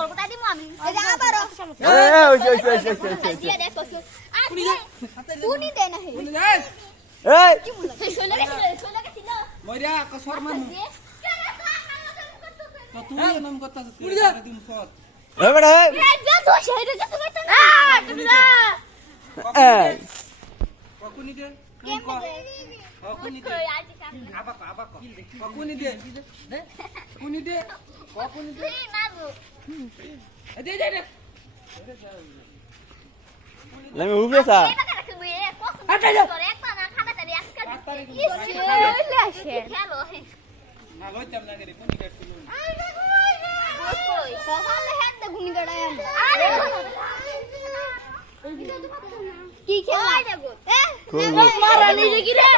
দরকার দিমু আমি এই যে আবারো ওই দিয়া দেখো কোনি দেয় না হে এই কি বল শোনা গেছিল মরিয়া কসর মান তো তুই নাম কথা করে দিন সত এই বেটা এই এই যা দোষ হইরে যা তুমি তো না তুমি না এই ককুনি দে কেমনে ককুনি দে কই আজ কাম আবাক ককুনি দে কুনি দে ককুনি দে তুই মাগো দে আমি উবরেছা এই বাকা রাখবি এ কষ্ট করে একটা না খানা তারি আজকাল ইলে আসে খেলো না লইতাম না রে কোনি কাটছিল কই সকালে হেড গুনি গড়ায় আরে কি খেলা এ খুব মারা নিজে কি রে